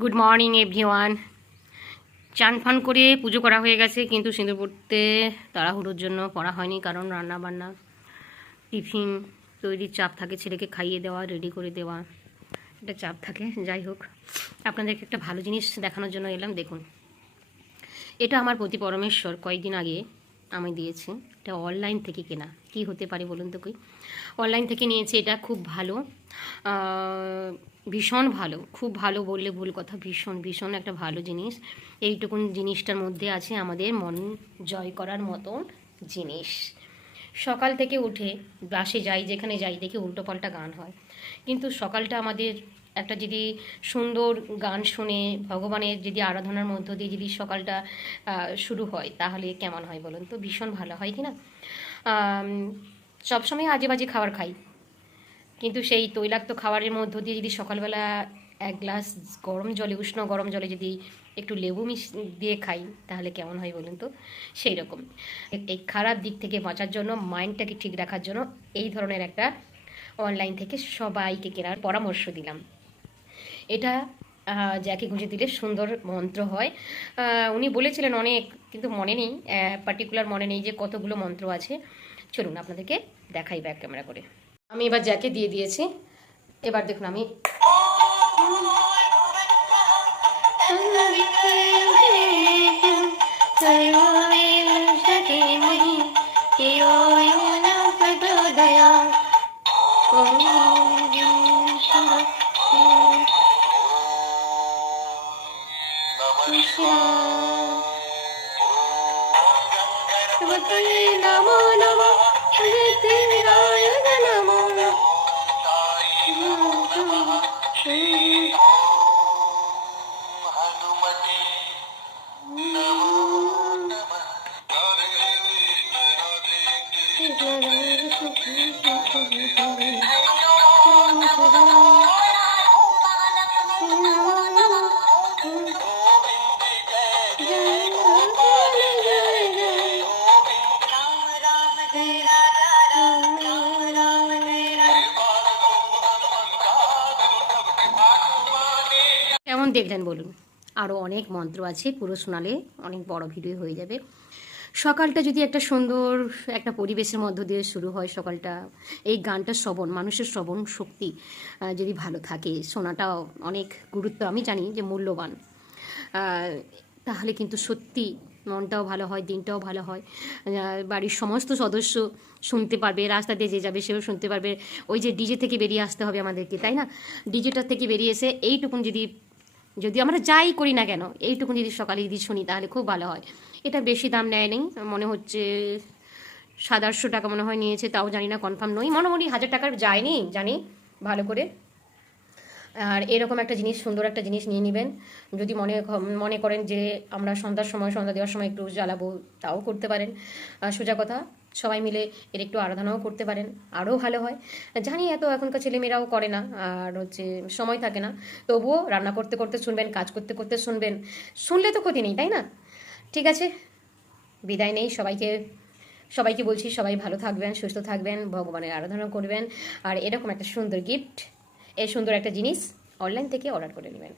Good morning everyone. চান fun করে পুজো করা হয়ে গেছে, কিন্তু সিঁদুর পড়তে তাড়াহুড়োর জন্য পড়া হয়নি, কারণ রান্না বান্না টিফিন তৈরির চাপ থাকে, ছেলেকে খাইয়ে দেওয়া রেডি করে দেওয়া, এটা চাপ থাকে। যাই হোক, আপনাদেরকে একটা ভালো জিনিস দেখানোর জন্য এলাম। দেখুন, এটা আমার প্রতি পরমেশ্বর কয়েকদিন আগে আমি দিয়েছি। এটা অনলাইন থেকে কেনা। কি হতে পারে বলুন তো? কই অনলাইন থেকে নিয়েছি। এটা খুব ভালো, ভীষণ ভালো। খুব ভালো বললে ভুল কথা, ভীষণ ভীষণ একটা ভালো জিনিস। এইটুকুন জিনিসটার মধ্যে আছে আমাদের মন জয় করার মতন জিনিস। সকাল থেকে উঠে বাসে যাই, যেখানে যাই দেখি উল্টোপাল্টা গান হয়, কিন্তু সকালটা আমাদের একটা যদি সুন্দর গান শুনে ভগবানের যদি আরাধনার মধ্য দিয়ে যদি সকালটা শুরু হয়, তাহলে কেমন হয় বলুন তো? ভীষণ ভালো হয় কি না? সবসময় আজে বাজে খাবার খাই, কিন্তু সেই তৈলাক্ত খাবারের মধ্য দিয়ে যদি সকালবেলা এক গ্লাস গরম জলে, উষ্ণ গরম জলে যদি একটু লেবু দিয়ে খাই, তাহলে কেমন হয় বলুন তো? সেই রকম এই খারাপ দিক থেকে বাঁচার জন্য, মাইন্ডটাকে ঠিক রাখার জন্য এই ধরনের একটা অনলাইন থেকে সবাইকে কেনার পরামর্শ দিলাম। এটা যাকে গুঁজে দিলে সুন্দর মন্ত্র হয়। উনি বলেছিলেন অনেক, কিন্তু মনে নেই, পার্টিকুলার মনে নেই যে কতগুলো মন্ত্র আছে। চলুন আপনাদেরকে দেখাই ব্যাক ক্যামেরা করে। আমি এবার জ্যাকে দিয়ে দিয়েছি। এবার দেখুন, আমি নমো নমো কেমন দেখলেন বলুন? আরও অনেক মন্ত্র আছে, পুরো শোনালে অনেক বড় ভিডিও হয়ে যাবে। সকালটা যদি একটা সুন্দর একটা পরিবেশের মধ্য দিয়ে শুরু হয় সকালটা, এই গানটা শ্রবণ, মানুষের শ্রবণ শক্তি যদি ভালো থাকে, শোনাটাও অনেক গুরুত্ব, আমি জানি যে মূল্যবান, তাহলে কিন্তু সত্যি মনটাও ভালো হয়, দিনটাও ভালো হয়। বাড়ির সমস্ত সদস্য শুনতে পারবে, রাস্তা দিয়ে যে যাবে সেও শুনতে পারবে। ওই যে ডিজে থেকে বেরিয়ে আসতে হবে আমাদেরকে, তাই না? ডিজেটার থেকে বেরিয়ে এসে এইটুকুন যদি আমরা যাই করি না কেন, এইটুকুন যদি সকালে যদি শুনি, তাহলে খুব ভালো হয়। এটা বেশি দাম নেয় নেই, মনে হচ্ছে 700-800 টাকা মনে হয় নিয়েছে, তাও জানি না, কনফার্ম নই। মোটামুটি 1000 টাকার যায়নি জানি ভালো করে। আর এরকম একটা জিনিস, সুন্দর একটা জিনিস নিয়ে নেবেন। যদি মনে করেন যে আমরা সন্ধ্যা দেওয়ার সময় একটু জ্বালাবো, তাও করতে পারেন। সোজা কথা, সবাই মিলে এর একটু আরাধনাও করতে পারেন, আরও ভালো হয়। জানি এত এখনকার ছেলেমেয়েরাও করে না, আর সময় থাকে না, তবুও রান্না করতে করতে শুনবেন, কাজ করতে করতে শুনবেন, শুনলে তো ক্ষতি নেই, তাই না? ঠিক আছে, বিদায় নেই। সবাইকে বলছি, সবাই ভালো থাকবেন, সুস্থ থাকবেন, ভগবানের আরাধনা করবেন, আর এরকম একটা সুন্দর গিফট, সুন্দর একটা জিনিস অনলাইন থেকে অর্ডার করে নেবেন।